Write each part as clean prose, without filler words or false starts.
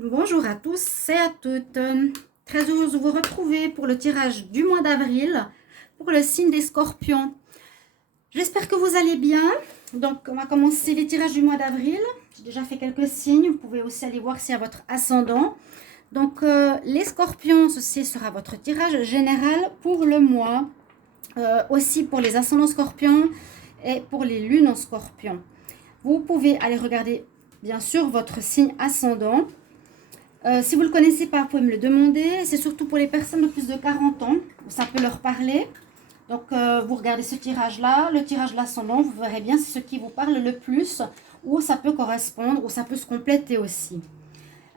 Bonjour à tous et à toutes. Très heureuse de vous retrouver pour le tirage du mois d'avril pour le signe des Scorpions. J'espère que vous allez bien. Donc, on va commencer les tirages du mois d'avril. J'ai déjà fait quelques signes. Vous pouvez aussi aller voir s'il y a votre ascendant. Donc, les Scorpions, ceci sera votre tirage général pour le mois. Aussi pour les ascendants Scorpions et pour les lunes en Scorpion. Vous pouvez aller regarder, bien sûr, votre signe ascendant. Si vous ne le connaissez pas, vous pouvez me le demander. C'est surtout pour les personnes de plus de 40 ans, où ça peut leur parler. Donc, vous regardez ce tirage-là, le tirage de l'ascendant, vous verrez bien ce qui vous parle le plus, où ça peut correspondre, où ça peut se compléter aussi.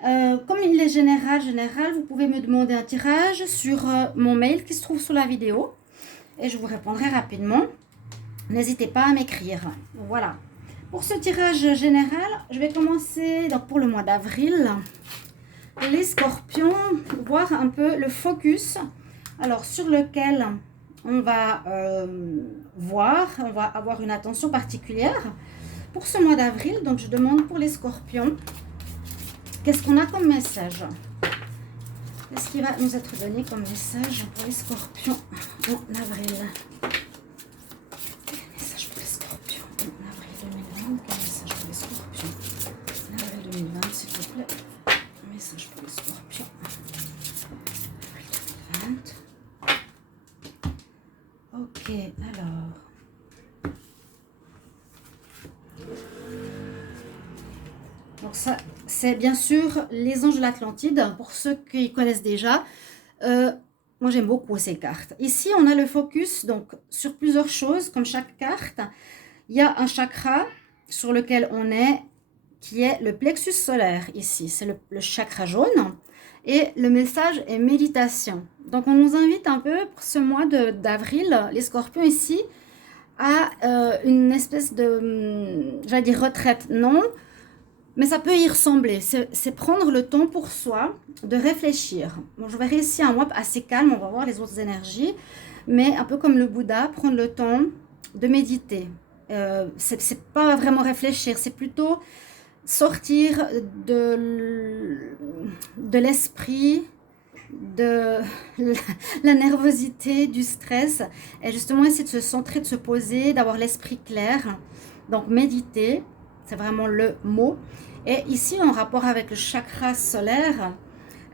Comme il est général, vous pouvez me demander un tirage sur mon mail qui se trouve sous la vidéo. Et je vous répondrai rapidement. N'hésitez pas à m'écrire. Voilà. Pour ce tirage général, je vais commencer donc, pour le mois d'avril. Les Scorpions, voir un peu le focus alors sur lequel on va on va avoir une attention particulière pour ce mois d'avril. Donc je demande pour les Scorpions, qu'est-ce qu'on a comme message? Qu'est-ce qui va nous être donné comme message pour les Scorpions en avril? Message pour les Scorpions en avril 2020. Quel message pour les Scorpions en avril 2020, s'il vous plaît? Message pour les Scorpions. Avril 2020. Ok, alors. Donc ça, c'est bien sûr les anges de l'Atlantide, pour ceux qui connaissent déjà. Moi, j'aime beaucoup ces cartes. Ici, on a le focus donc sur plusieurs choses, comme chaque carte. Il y a un chakra sur lequel on est, qui est le plexus solaire ici. C'est le chakra jaune. Et le message est méditation. Donc, on nous invite un peu pour ce mois d'avril, les Scorpions ici, à une espèce de, j'allais dire retraite, non, mais ça peut y ressembler. C'est prendre le temps pour soi de réfléchir. Bon, je verrai ici un mois assez calme, on va voir les autres énergies, mais un peu comme le Bouddha, prendre le temps de méditer. C'est pas vraiment réfléchir, c'est plutôt sortir de l'esprit, de la nervosité, du stress, et justement essayer de se centrer, de se poser, d'avoir l'esprit clair. Donc méditer, c'est vraiment le mot. Et ici, en rapport avec le chakra solaire,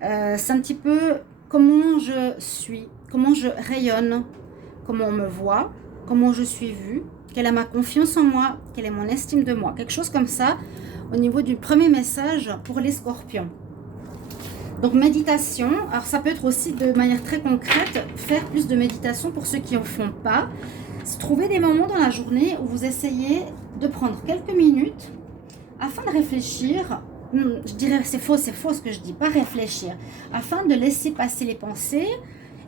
c'est un petit peu comment je suis, comment je rayonne, comment on me voit, comment je suis vue, quelle est ma confiance en moi, quelle est mon estime de moi. Quelque chose comme ça au niveau du premier message pour les Scorpions. Donc méditation, alors ça peut être aussi de manière très concrète, faire plus de méditation pour ceux qui n'en font pas. Trouver des moments dans la journée où vous essayez de prendre quelques minutes afin de réfléchir. Je dirais c'est faux ce que je dis, pas réfléchir, afin de laisser passer les pensées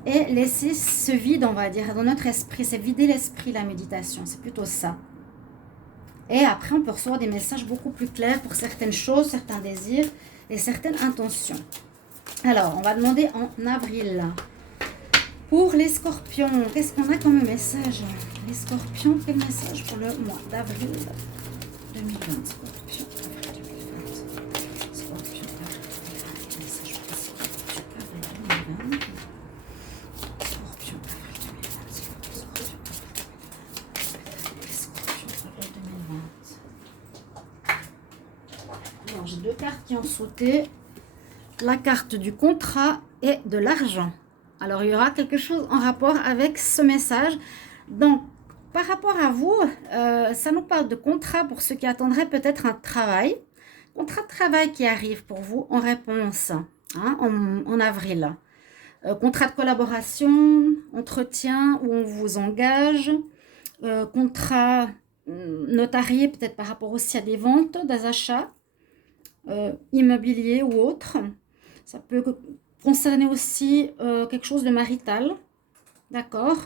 et laisser ce vide, on va dire, dans notre esprit. C'est vider l'esprit, la méditation, c'est plutôt ça. Et après, on peut recevoir des messages beaucoup plus clairs pour certaines choses, certains désirs et certaines intentions. Alors, on va demander en avril. Pour les Scorpions, qu'est-ce qu'on a comme message? Les Scorpions, quel message pour le mois d'avril 2020? Scorpion, avril 2020. Scorpion, avril 2020. Message pour les Scorpions, avril 2020. Scorpion, avril 2020. Scorpion, avril 2020. Les Scorpions, avril 2020. Alors, j'ai deux cartes qui ont sauté. La carte du contrat et de l'argent. Alors, il y aura quelque chose en rapport avec ce message. Donc, par rapport à vous, ça nous parle de contrat pour ceux qui attendraient peut-être un travail. Contrat de travail qui arrive pour vous en réponse hein, en avril. Contrat de collaboration, entretien où on vous engage. Contrat notarié peut-être par rapport aussi à des ventes, des achats immobiliers ou autres. Ça peut concerner aussi quelque chose de marital. D'accord?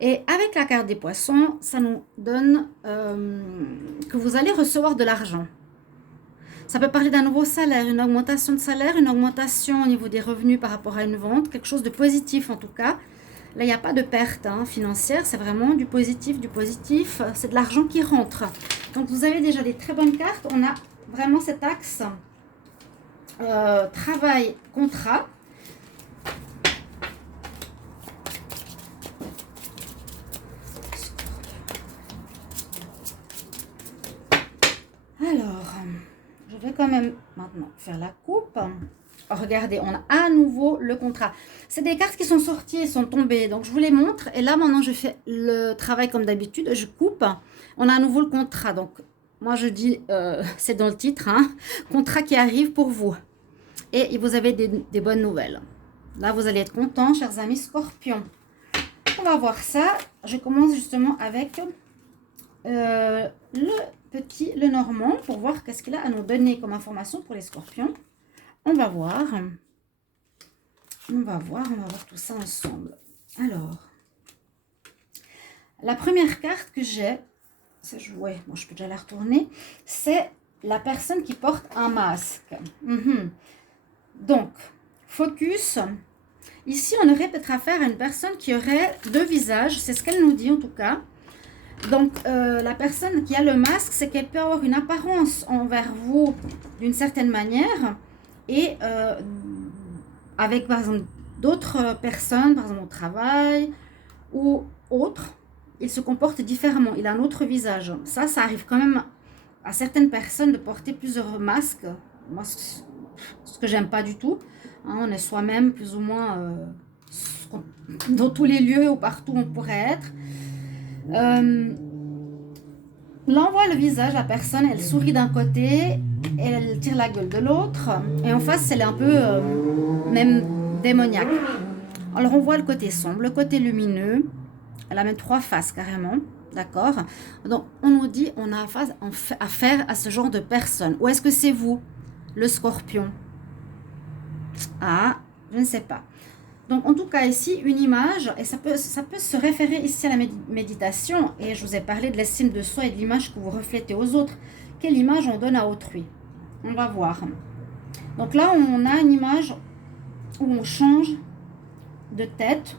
Et avec la carte des poissons, ça nous donne que vous allez recevoir de l'argent. Ça peut parler d'un nouveau salaire, une augmentation de salaire, une augmentation au niveau des revenus par rapport à une vente, quelque chose de positif en tout cas. Là, il n'y a pas de perte financière, c'est vraiment du positif, c'est de l'argent qui rentre. Donc, vous avez déjà des très bonnes cartes. On a vraiment cet axe travail, contrat. Alors, je vais quand même maintenant faire la coupe. Oh, regardez, on a à nouveau le contrat. C'est des cartes qui sont sorties et sont tombées. Donc, je vous les montre. Et là, maintenant, je fais le travail comme d'habitude. Je coupe. On a à nouveau le contrat. Donc, moi, je dis, c'est dans le titre, hein, contrat qui arrive pour vous. Et vous avez des bonnes nouvelles. Là, vous allez être contents, chers amis Scorpions. On va voir ça. Je commence justement avec le normand pour voir qu'est-ce qu'il a à nous donner comme information pour les Scorpions. On va voir tout ça ensemble. Alors, la première carte que j'ai, ouais, bon, je peux déjà la retourner, c'est la personne qui porte un masque. Donc, focus. Ici, on aurait peut-être affaire à une personne qui aurait deux visages, c'est ce qu'elle nous dit en tout cas. Donc, la personne qui a le masque, c'est qu'elle peut avoir une apparence envers vous d'une certaine manière et avec, par exemple, d'autres personnes, par exemple au travail ou autre, il se comporte différemment, il a un autre visage. Ça arrive quand même à certaines personnes de porter plusieurs masques. Moi, ce que j'aime pas du tout. Hein, on est soi-même plus ou moins dans tous les lieux ou partout où on pourrait être. Là, on voit le visage, la personne, elle sourit d'un côté, elle tire la gueule de l'autre, et en face, elle est un peu même démoniaque. Alors, on voit le côté sombre, le côté lumineux, elle a même trois faces carrément, d'accord? Donc, on nous dit, on a affaire à ce genre de personne. Ou est-ce que c'est vous, le Scorpion? Ah, je ne sais pas. Donc, en tout cas, ici, une image, et ça peut se référer ici à la méditation, et je vous ai parlé de l'estime de soi et de l'image que vous reflétez aux autres. Quelle image on donne à autrui? On va voir. Donc là, on a une image où on change de tête,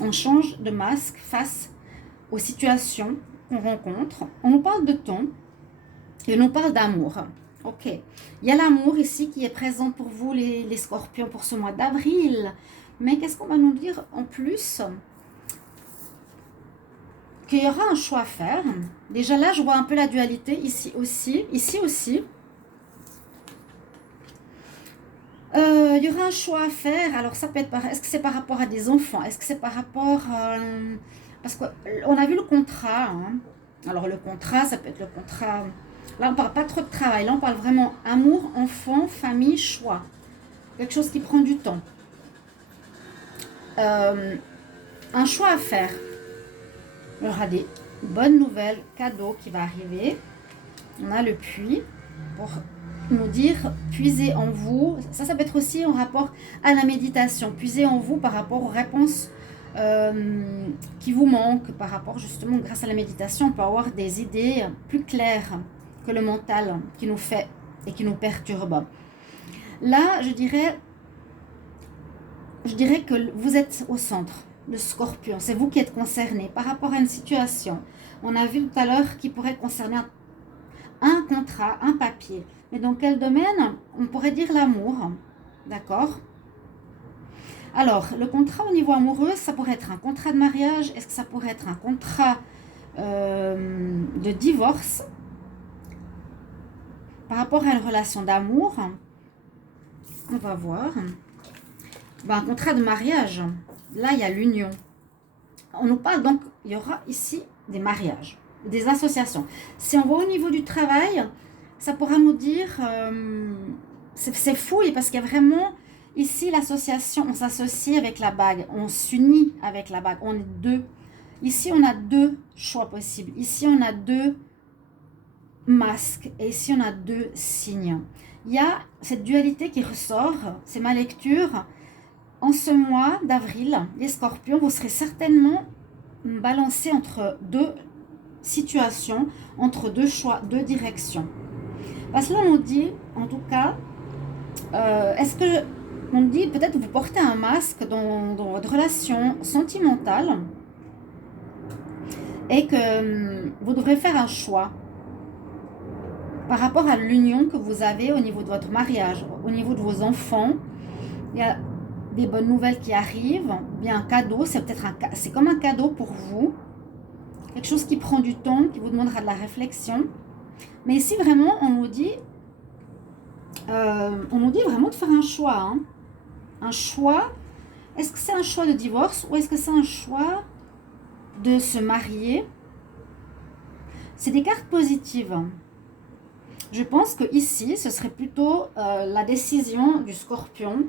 on change de masque face aux situations qu'on rencontre. On nous parle de ton, et on parle d'amour. Ok, il y a l'amour ici qui est présent pour vous, les Scorpions, pour ce mois d'avril. Mais qu'est-ce qu'on va nous dire en plus? Qu'il y aura un choix à faire. Déjà là, je vois un peu la dualité ici aussi. Ici aussi. Il y aura un choix à faire. Alors ça peut être est-ce que c'est par rapport à des enfants? Est-ce que c'est par rapport parce qu'on a vu le contrat. Hein. Alors le contrat, ça peut être le contrat. Là, on ne parle pas trop de travail. Là, on parle vraiment amour, enfant, famille, choix. Quelque chose qui prend du temps. Un choix à faire. Il y aura des bonnes nouvelles, cadeaux qui va arriver. On a le puits pour nous dire puisez en vous. Ça peut être aussi en rapport à la méditation. Puisez en vous par rapport aux réponses qui vous manquent. Par rapport justement, grâce à la méditation, on peut avoir des idées plus claires que le mental qui nous fait et qui nous perturbe. Là, je dirais que vous êtes au centre, le Scorpion. C'est vous qui êtes concerné par rapport à une situation. On a vu tout à l'heure qui pourrait concerner un contrat, un papier. Mais dans quel domaine? On pourrait dire l'amour. D'accord? Alors, le contrat au niveau amoureux, ça pourrait être un contrat de mariage. Est-ce que ça pourrait être un contrat de divorce? Par rapport à une relation d'amour, on va voir. Un contrat de mariage, là, il y a l'union. On nous parle donc, il y aura ici des mariages, des associations. Si on va au niveau du travail, ça pourra nous dire, c'est fou, parce qu'il y a vraiment, ici, l'association, on s'associe avec la bague, on s'unit avec la bague, on est deux. Ici, on a deux choix possibles. Ici, on a deux masques et ici, on a deux signes. Il y a cette dualité qui ressort, c'est ma lecture. En ce mois d'avril, les Scorpions, vous serez certainement balancés entre deux situations, entre deux choix, deux directions. Parce que là, on nous dit, en tout cas, est-ce que, on dit peut-être que vous portez un masque dans votre relation sentimentale et que vous devrez faire un choix. par rapport à l'union que vous avez au niveau de votre mariage, au niveau de vos enfants. Il y a des bonnes nouvelles qui arrivent, bien un cadeau, c'est comme un cadeau pour vous, quelque chose qui prend du temps, qui vous demandera de la réflexion. Mais ici vraiment on nous dit vraiment de faire un choix, hein. Un choix. Est-ce que c'est un choix de divorce ou est-ce que c'est un choix de se marier? C'est des cartes positives. Je pense que ici ce serait plutôt la décision du Scorpion.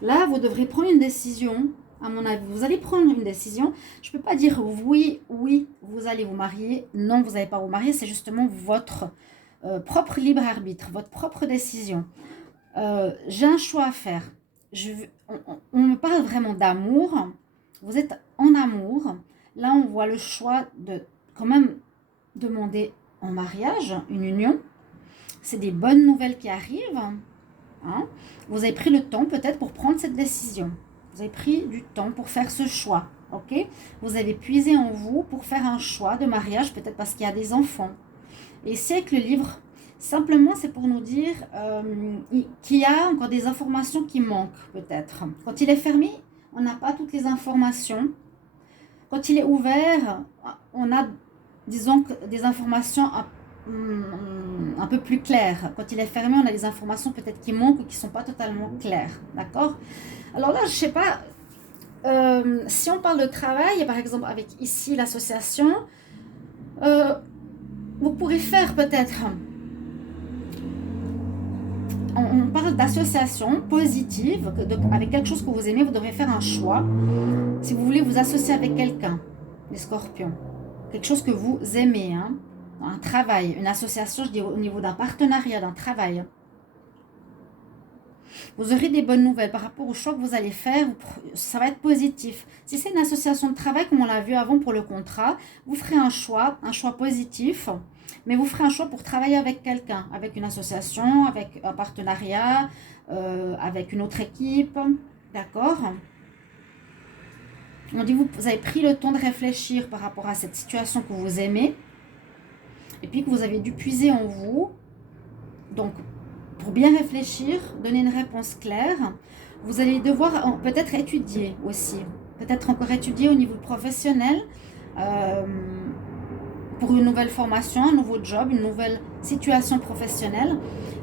Là, vous devrez prendre une décision, à mon avis. Vous allez prendre une décision. Je ne peux pas dire oui, vous allez vous marier. Non, vous n'allez pas vous marier. C'est justement votre propre libre arbitre, votre propre décision. J'ai un choix à faire. On me parle vraiment d'amour. Vous êtes en amour. Là, on voit le choix de quand même demander en mariage, une union. C'est des bonnes nouvelles qui arrivent. Hein? Vous avez pris le temps peut-être pour prendre cette décision. Vous avez pris du temps pour faire ce choix. Ok? Vous avez puisé en vous pour faire un choix de mariage, peut-être parce qu'il y a des enfants. Et ici avec le livre, simplement c'est pour nous dire qu'il y a encore des informations qui manquent peut-être. Quand il est fermé, on n'a pas toutes les informations. Quand il est ouvert, on a, disons, des informations un peu plus clair. Quand il est fermé, on a des informations peut-être qui manquent ou qui ne sont pas totalement claires. D'accord? Alors là, je ne sais pas, si on parle de travail, par exemple avec ici l'association, vous pourrez faire peut-être, on parle d'association positive, avec quelque chose que vous aimez, vous devrez faire un choix. Si vous voulez vous associer avec quelqu'un, les scorpions, quelque chose que vous aimez, hein, un travail, une association, je dis au niveau d'un partenariat, d'un travail. Vous aurez des bonnes nouvelles par rapport au choix que vous allez faire, ça va être positif. Si c'est une association de travail, comme on l'a vu avant pour le contrat, vous ferez un choix positif, mais vous ferez un choix pour travailler avec quelqu'un, avec une association, avec un partenariat, avec une autre équipe, d'accord? On dit vous avez pris le temps de réfléchir par rapport à cette situation que vous aimez, et puis que vous avez dû puiser en vous. Donc, pour bien réfléchir, donner une réponse claire, vous allez devoir peut-être étudier aussi. Peut-être encore étudier au niveau professionnel pour une nouvelle formation, un nouveau job, une nouvelle situation professionnelle.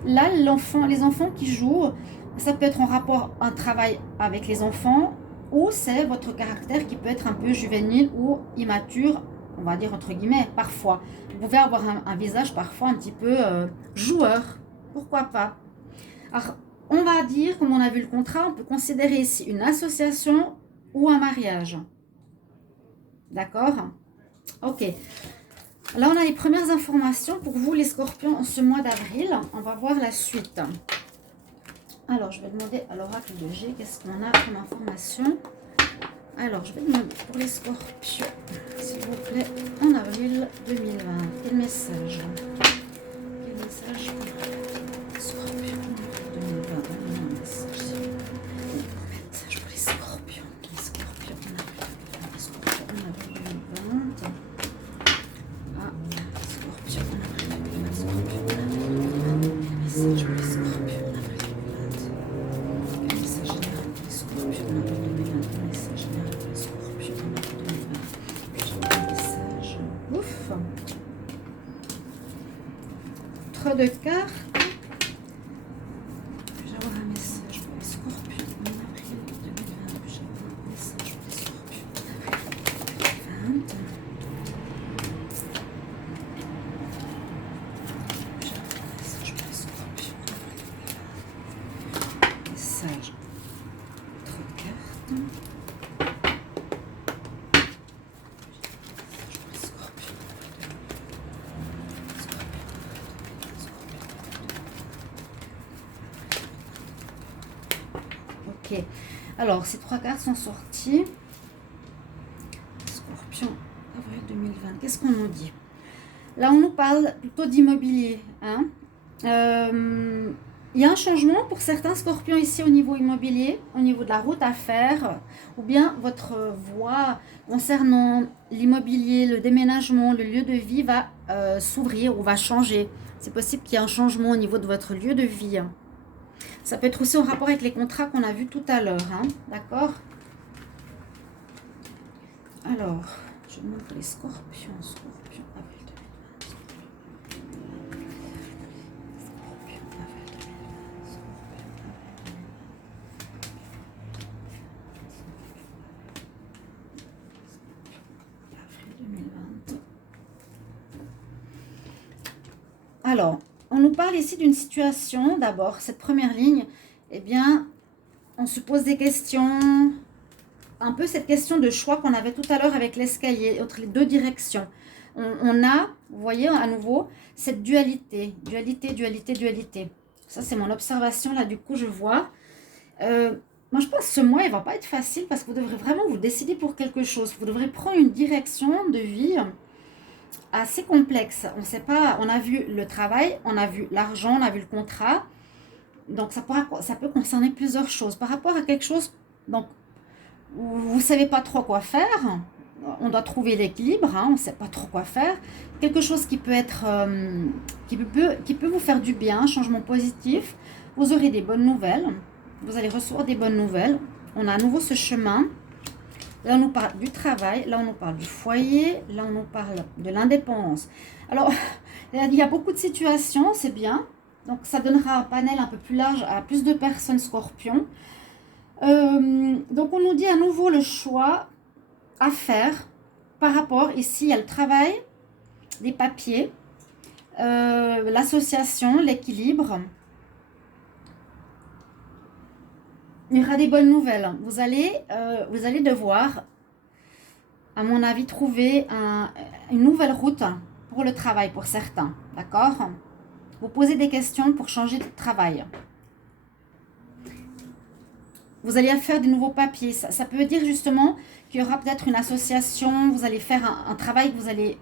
Là, les enfants qui jouent, ça peut être en rapport un travail avec les enfants ou c'est votre caractère qui peut être un peu juvénile ou immature, on va dire entre guillemets, parfois. Vous pouvez avoir un visage parfois un petit peu joueur, pourquoi pas. Alors, on va dire, comme on a vu le contrat, on peut considérer ici une association ou un mariage. D'accord? Ok. Là, on a les premières informations pour vous, les scorpions, en ce mois d'avril. On va voir la suite. Alors, je vais demander à l'oracle de G, qu'est-ce qu'on a comme information? Alors, je vais demander pour les scorpions, s'il vous plaît, en avril 2020. Quel message? Quel message pour les scorpions en avril 2020? Un message pour les scorpions. Les scorpions en avril 2020. Ah, scorpions en avril 2020. Scorpions en avril 2020. Quel message pour les scorpions en avril 2020? Quel message général pour les scorpions en avril 2020? Quel message général pour les scorpions en avril 2020? Quel message? Ouf! Trop de cartes. Puis-je avoir un message pour les scorpions en avril 2020? Puis-je avoir un message pour les scorpions en avril 2020? Puis-je avoir un message pour les scorpions en avril 2020? Message. Trop de cartes. Ok, alors ces trois cartes sont sorties. Scorpion, avril 2020. Qu'est-ce qu'on nous dit? Là, on nous parle plutôt d'immobilier. Hein? Il y a un changement pour certains scorpions ici au niveau immobilier, au niveau de la route à faire, ou bien votre voie concernant l'immobilier, le déménagement, le lieu de vie va s'ouvrir ou va changer. C'est possible qu'il y ait un changement au niveau de votre lieu de vie. Ça peut être aussi en rapport avec les contrats qu'on a vus tout à l'heure, hein, d'accord? Alors, je montre les scorpions, avril 2020. Scorpion, avril 2020. Avril 2020. Alors, on nous parle ici d'une situation, d'abord, cette première ligne, eh bien, on se pose des questions, un peu cette question de choix qu'on avait tout à l'heure avec l'escalier, entre les deux directions. On a, vous voyez, à nouveau, cette dualité, dualité. Ça, c'est mon observation, là, du coup, je vois. Moi, je pense que ce mois, il ne va pas être facile parce que vous devrez vraiment vous décider pour quelque chose. Vous devrez prendre une direction de vie assez complexe. On sait pas, on a vu le travail, on a vu l'argent, on a vu le contrat. Donc, ça peut concerner plusieurs choses. Par rapport à quelque chose, donc, vous ne savez pas trop quoi faire, on doit trouver l'équilibre, hein, on ne sait pas trop quoi faire. Quelque chose qui peut être, qui peut vous faire du bien, un changement positif. Vous aurez des bonnes nouvelles, vous allez recevoir des bonnes nouvelles. On a à nouveau ce chemin. Là, on nous parle du travail, là, on nous parle du foyer, là, on nous parle de l'indépendance. Alors, il y a beaucoup de situations, c'est bien. Donc, ça donnera un panel un peu plus large à plus de personnes scorpions. Donc, on nous dit à nouveau le choix à faire par rapport, ici, il y a le travail, les papiers, l'association, l'équilibre. Il y aura des bonnes nouvelles. Vous allez devoir, à mon avis, trouver une nouvelle route pour le travail pour certains. D'accord? Vous posez des questions pour changer de travail. Vous allez faire des nouveaux papiers. Ça peut dire justement qu'il y aura peut-être une association. Vous allez faire un travail que vous allez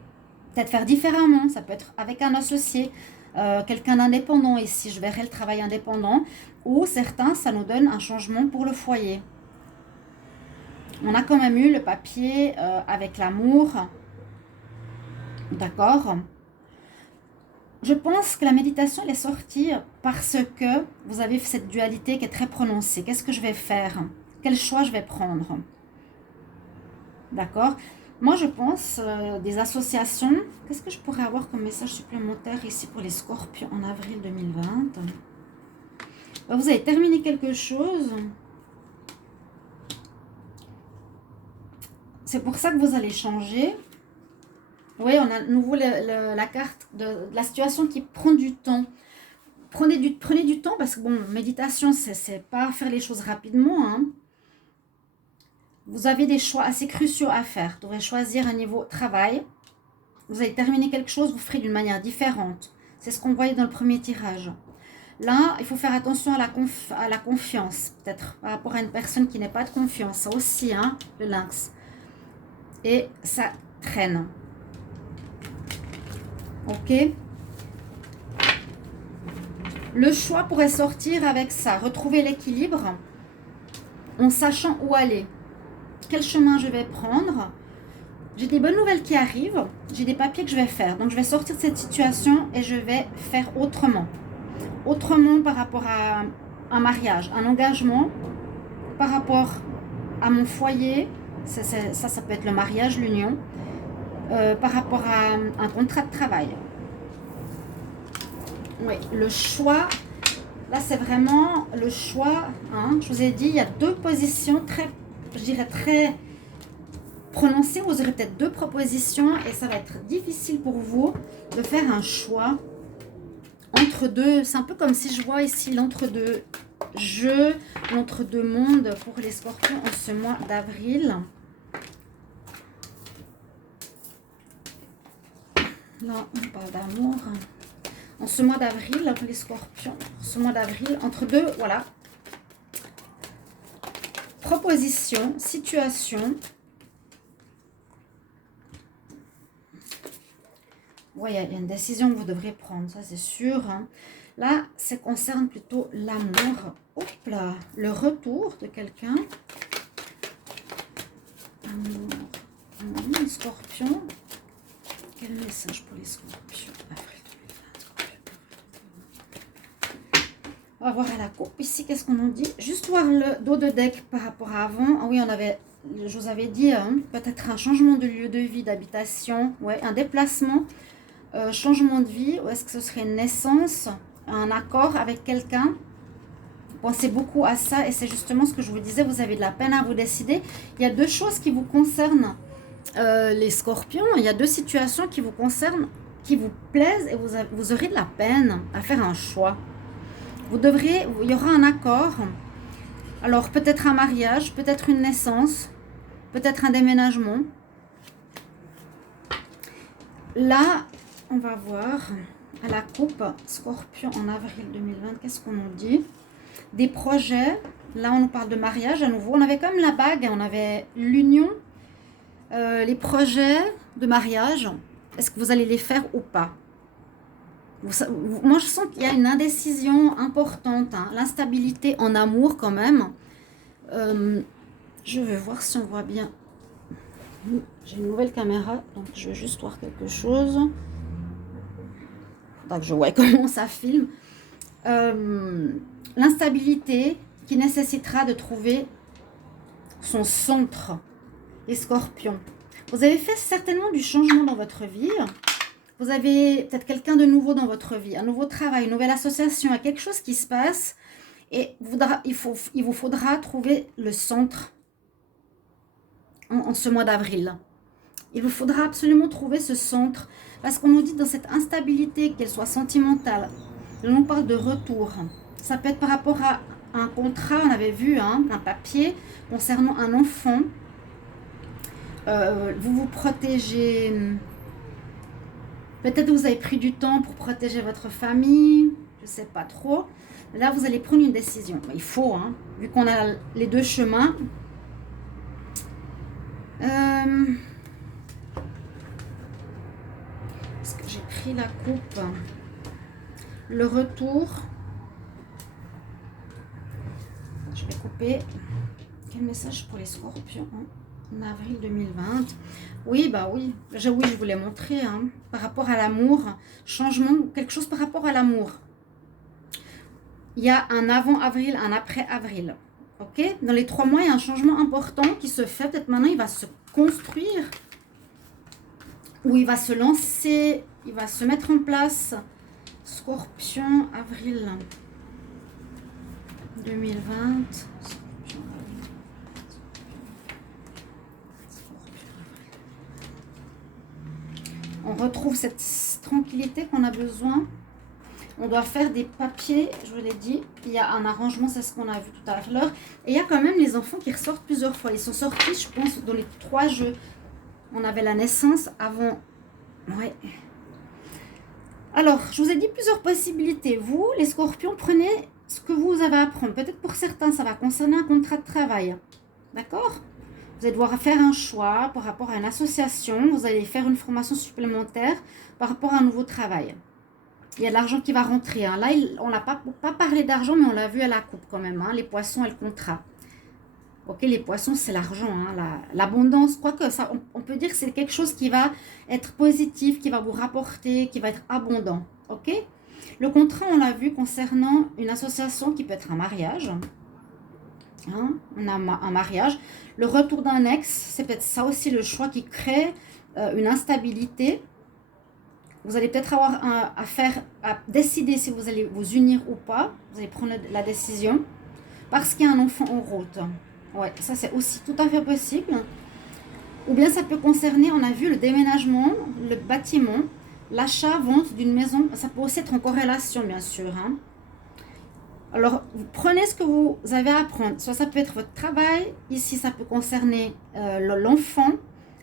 peut-être faire différemment. Ça peut être avec un associé, quelqu'un d'indépendant ici. Je verrai le travail indépendant. Ou certains, ça nous donne un changement pour le foyer. On a quand même eu le papier avec l'amour. D'accord? Je pense que la méditation elle est sortie parce que vous avez cette dualité qui est très prononcée. Qu'est-ce que je vais faire? Quel choix je vais prendre? D'accord? Moi, je pense des associations. Qu'est-ce que je pourrais avoir comme message supplémentaire ici pour les scorpions en avril 2020? Vous avez terminé quelque chose. C'est pour ça que vous allez changer. Oui, on a de nouveau la carte de la situation qui prend du temps. Prenez du temps parce que, bon, méditation, c'est pas faire les choses rapidement. Hein. Vous avez des choix assez cruciaux à faire. Vous devrez choisir un niveau travail. Vous allez terminer quelque chose, vous ferez d'une manière différente. C'est ce qu'on voyait dans le premier tirage. Là, il faut faire attention à la confiance. Peut-être par rapport à une personne qui n'est pas de confiance. Ça aussi, hein, le lynx. Et ça traîne. Ok? Le choix pourrait sortir avec ça. Retrouver l'équilibre en sachant où aller. Quel chemin je vais prendre? J'ai des bonnes nouvelles qui arrivent. J'ai des papiers que je vais faire. Donc, je vais sortir de cette situation et je vais faire autrement. Autrement par rapport à un mariage, un engagement, par rapport à mon foyer. Ça peut être le mariage, l'union. Par rapport à un contrat de travail. Oui, le choix, là c'est vraiment le choix. Hein, je vous ai dit, il y a deux positions très, je dirais très prononcées. Vous aurez peut-être deux propositions et ça va être difficile pour vous de faire un choix entre deux. C'est un peu comme si je vois ici l'entre-deux jeux, l'entre-deux mondes pour les scorpions en ce mois d'avril. Là, on parle d'amour. En ce mois d'avril, les scorpions, ce mois d'avril, entre deux, voilà. Proposition, situation. Oui, il y a une décision que vous devrez prendre, ça c'est sûr. Hein. Là, ça concerne plutôt l'amour. Hop là, le retour de quelqu'un. Amour. Scorpion. Quel message pour les scorpions? Avril 2020. On va voir à la coupe ici, qu'est-ce qu'on nous dit? Juste voir le dos de deck par rapport à avant. Ah oui, je vous avais dit, hein, peut-être un changement de lieu de vie, d'habitation, ouais, un déplacement, changement de vie, ou est-ce que ce serait une naissance, un accord avec quelqu'un? Pensez beaucoup à ça et c'est justement ce que je vous disais, vous avez de la peine à vous décider. Il y a deux choses qui vous concernent, les scorpions, il y a deux situations qui vous concernent, qui vous plaisent et vous aurez de la peine à faire un choix. Il y aura un accord, alors peut-être un mariage, peut-être une naissance, peut-être un déménagement. Là, on va voir à la coupe, scorpion en avril 2020, qu'est-ce qu'on nous dit? Des projets, là on nous parle de mariage à nouveau, on avait comme la bague, on avait l'union, les projets de mariage, est-ce que vous allez les faire ou pas? Moi je sens qu'il y a une indécision importante, hein, l'instabilité en amour quand même. Je vais voir si on voit bien. J'ai une nouvelle caméra, donc je vais juste voir quelque chose. Faudra que je vois comment ça filme. L'instabilité qui nécessitera de trouver son centre, les scorpions. Vous avez fait certainement du changement dans votre vie. Vous avez peut-être quelqu'un de nouveau dans votre vie, un nouveau travail, une nouvelle association, il y a quelque chose qui se passe et il vous faudra trouver le centre en ce mois d'avril. Il vous faudra absolument trouver ce centre parce qu'on nous dit dans cette instabilité, qu'elle soit sentimentale, on parle de retour. Ça peut être par rapport à un contrat, on avait vu hein, un papier concernant un enfant. Vous vous protégez. Peut-être vous avez pris du temps pour protéger votre famille. Je ne sais pas trop. Là, vous allez prendre une décision. Il faut, hein, vu qu'on a les deux chemins. Est-ce que j'ai pris la coupe? Le retour. Je vais couper. Quel message pour les scorpions en avril 2020? Oui, bah oui. Je voulais montrer. Hein, par rapport à l'amour. Changement, quelque chose par rapport à l'amour. Il y a un avant avril, un après avril. Ok? Dans les 3 mois, il y a un changement important qui se fait. Peut-être maintenant, il va se construire. Ou il va se lancer. Il va se mettre en place. Scorpion, avril 2020. On retrouve cette tranquillité qu'on a besoin. On doit faire des papiers, je vous l'ai dit. Il y a un arrangement, c'est ce qu'on a vu tout à l'heure. Et il y a quand même les enfants qui ressortent plusieurs fois. Ils sont sortis, je pense, dans les 3 jeux. On avait la naissance avant. Ouais. Alors, je vous ai dit plusieurs possibilités. Vous, les scorpions, prenez ce que vous avez à apprendre. Peut-être pour certains, ça va concerner un contrat de travail. D'accord ? Vous allez devoir faire un choix par rapport à une association. Vous allez faire une formation supplémentaire par rapport à un nouveau travail. Il y a de l'argent qui va rentrer. Hein. Là, on n'a pas parlé d'argent, mais on l'a vu à la coupe quand même. Hein. Les poissons et le contrat. Ok, les poissons, c'est l'argent, hein, l'abondance. Quoique, ça, on peut dire que c'est quelque chose qui va être positif, qui va vous rapporter, qui va être abondant. Ok. Le contrat, on l'a vu concernant une association qui peut être un mariage. Hein, on a un mariage. Le retour d'un ex, c'est peut-être ça aussi le choix qui crée une instabilité. Vous allez peut-être avoir à décider si vous allez vous unir ou pas. Vous allez prendre la décision. Parce qu'il y a un enfant en route. Ouais, ça c'est aussi tout à fait possible. Ou bien ça peut concerner, on a vu le déménagement, le bâtiment, l'achat, vente d'une maison. Ça peut aussi être en corrélation, bien sûr. Hein. Alors, vous prenez ce que vous avez à apprendre. Soit ça peut être votre travail. Ici, ça peut concerner l'enfant,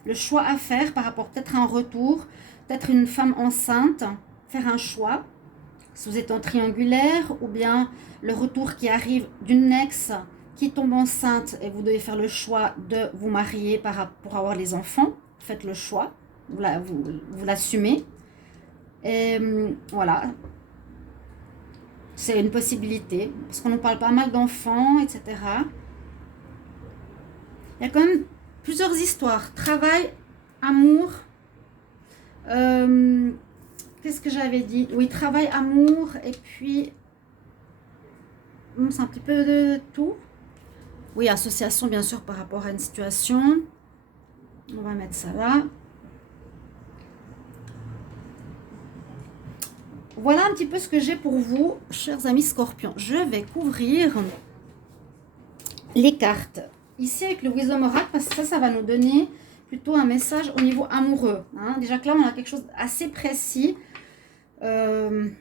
le choix à faire par rapport peut-être à un retour. Peut-être une femme enceinte, faire un choix. Si vous êtes en triangulaire, ou bien le retour qui arrive d'une ex qui tombe enceinte et vous devez faire le choix de vous marier pour avoir les enfants. Faites le choix, vous l'assumez. Et voilà. c'est une possibilité, parce qu'on nous parle pas mal d'enfants, etc. Il y a quand même plusieurs histoires. Travail, amour. Qu'est-ce que j'avais dit? Oui, travail, amour, et puis... c'est un petit peu de tout. Oui, association, bien sûr, par rapport à une situation. On va mettre ça là. Voilà un petit peu ce que j'ai pour vous, chers amis scorpions. Je vais couvrir les cartes ici avec le Wisdom Oracle parce que ça va nous donner plutôt un message au niveau amoureux. Hein. Déjà que là, on a quelque chose d'assez précis. Je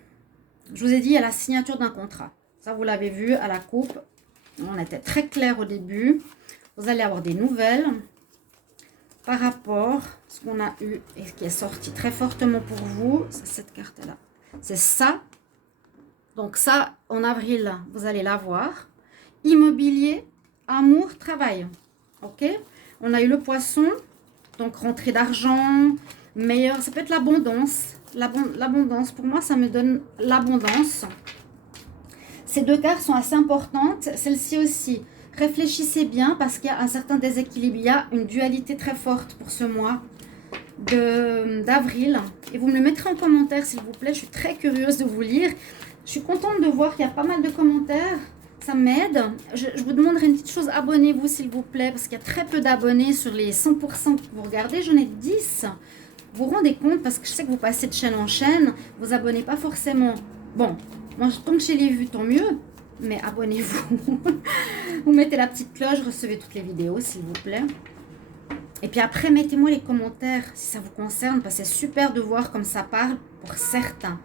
vous ai dit, il y a la signature d'un contrat. Ça, vous l'avez vu à la coupe. On était très clair au début. Vous allez avoir des nouvelles par rapport à ce qu'on a eu et qui est sorti très fortement pour vous. C'est cette carte-là. C'est ça. Donc ça, en avril, vous allez l'avoir. Immobilier, amour, travail. Ok. On a eu le poisson. Donc rentrée d'argent, meilleur. Ça peut être l'abondance. L'abondance, pour moi, ça me donne l'abondance. Ces deux cartes sont assez importantes. Celle-ci aussi. Réfléchissez bien parce qu'il y a un certain déséquilibre. Il y a une dualité très forte pour ce mois d'avril. Et vous me le mettrez en commentaire, s'il vous plaît. Je suis très curieuse de vous lire. Je suis contente de voir qu'il y a pas mal de commentaires. Ça m'aide. Je vous demanderai une petite chose. Abonnez-vous, s'il vous plaît, parce qu'il y a très peu d'abonnés sur les 100% que vous regardez. J'en ai 10. Vous vous rendez compte, parce que je sais que vous passez de chaîne en chaîne. Vous abonnez pas forcément. Bon, moi, tant que j'ai les vues, tant mieux. Mais abonnez-vous. Vous mettez la petite cloche, recevez toutes les vidéos, s'il vous plaît. Et puis après, mettez-moi les commentaires si ça vous concerne, parce que c'est super de voir comme ça parle pour certains.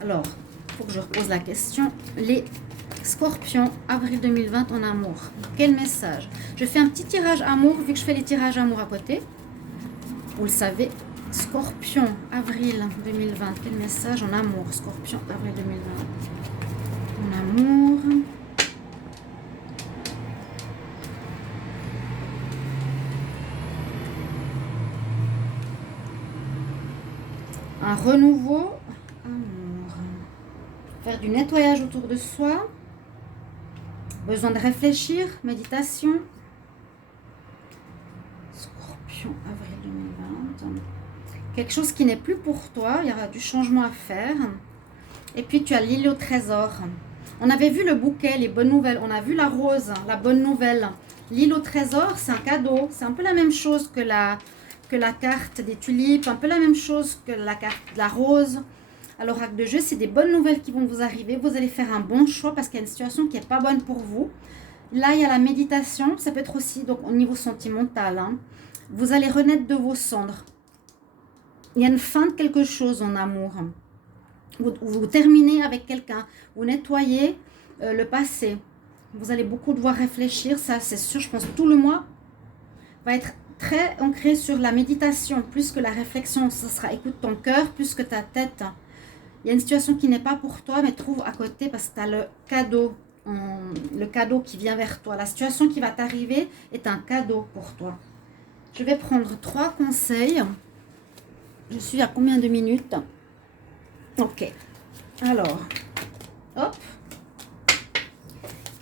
Alors, il faut que je repose la question. Les scorpions, avril 2020 en amour. Quel message? Je fais un petit tirage amour, vu que je fais les tirages amour à côté. Vous le savez, scorpion, avril 2020. Quel message en amour? Scorpion, avril 2020. En amour. Un renouveau, amour. Faire du nettoyage autour de soi. Besoin de réfléchir, méditation. Scorpion, avril 2020. Quelque chose qui n'est plus pour toi, il y aura du changement à faire. Et puis tu as l'île au trésor. On avait vu le bouquet, les bonnes nouvelles. On a vu la rose, la bonne nouvelle. L'île au trésor, c'est un cadeau. C'est un peu la même chose que la carte des tulipes, un peu la même chose que la carte de la rose. À l'oracle de jeu, c'est des bonnes nouvelles qui vont vous arriver. Vous allez faire un bon choix parce qu'il y a une situation qui n'est pas bonne pour vous. Là, il y a la méditation. Ça peut être aussi donc, au niveau sentimental. Hein. Vous allez renaître de vos cendres. Il y a une fin de quelque chose en amour. Vous terminez avec quelqu'un. Vous nettoyez le passé. Vous allez beaucoup devoir réfléchir. Ça, c'est sûr, je pense tout le mois va être très ancré sur la méditation, plus que la réflexion. Ça sera écoute ton cœur, plus que ta tête. Il y a une situation qui n'est pas pour toi, mais trouve à côté parce que tu as le cadeau qui vient vers toi. La situation qui va t'arriver est un cadeau pour toi. Je vais prendre 3 conseils. Je suis à combien de minutes? Ok. Alors, hop.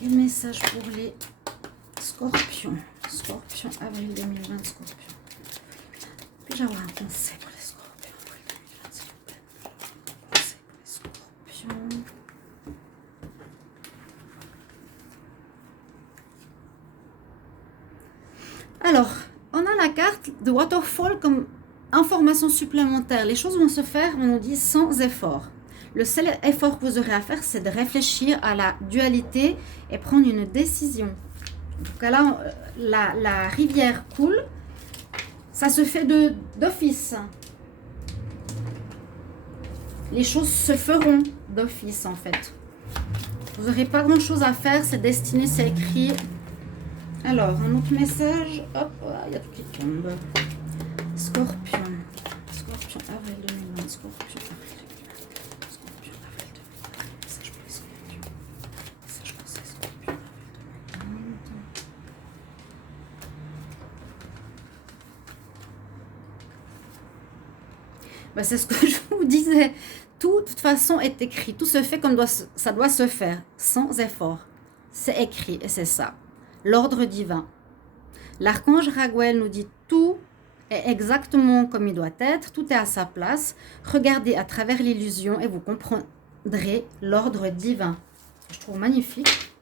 Quel message pour les scorpions? Scorpion, avril 2020, scorpion. Puis-je avoir un conseil pour les scorpions? Avril 2020, s'il vous plaît. Conseil pour les scorpions. Alors, on a la carte de Waterfall comme information supplémentaire. Les choses vont se faire, on nous dit, sans effort. Le seul effort que vous aurez à faire, c'est de réfléchir à la dualité et prendre une décision. En tout cas là, la rivière coule. Ça se fait d'office. Les choses se feront d'office en fait. Vous n'aurez pas grand chose à faire, c'est destiné, c'est écrit. Alors, un autre message. Hop, il y a tout qui tombe. Scorpion. Scorpion, avril 2020. Scorpion, avril 2020. Scorpion, avril 2020. Message pour les scorpions. Message pour ces scorpions, avril 2020. Ben, c'est ce que je vous disais. Tout, de toute façon, est écrit. Tout se fait comme ça doit se faire, sans effort. C'est écrit et c'est ça. L'ordre divin. L'archange Raguel nous dit tout est exactement comme il doit être, tout est à sa place. Regardez à travers l'illusion et vous comprendrez l'ordre divin. Je trouve magnifique.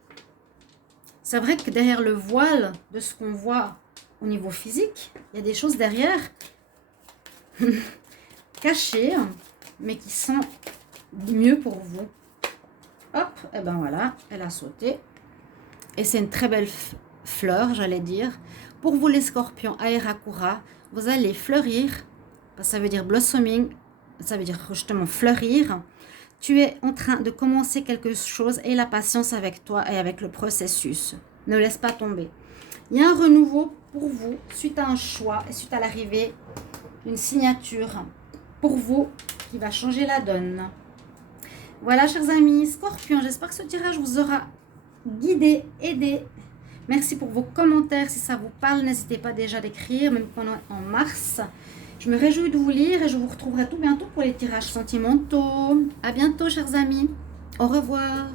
C'est vrai que derrière le voile de ce qu'on voit au niveau physique, il y a des choses derrière cachées, mais qui sont mieux pour vous. Hop, et ben voilà, elle a sauté. Et c'est une très belle fleur, j'allais dire. Pour vous les scorpions, Aerakura, vous allez fleurir, ça veut dire blossoming, ça veut dire justement fleurir. Tu es en train de commencer quelque chose et la patience avec toi et avec le processus. Ne laisse pas tomber. Il y a un renouveau pour vous suite à un choix et suite à l'arrivée d'une signature pour vous qui va changer la donne. Voilà, chers amis, Scorpion, j'espère que ce tirage vous aura guidé, aidé. Merci pour vos commentaires. Si ça vous parle, n'hésitez pas déjà d'écrire, même pendant en mars. Je me réjouis de vous lire et je vous retrouverai tout bientôt pour les tirages sentimentaux. À bientôt, chers amis. Au revoir.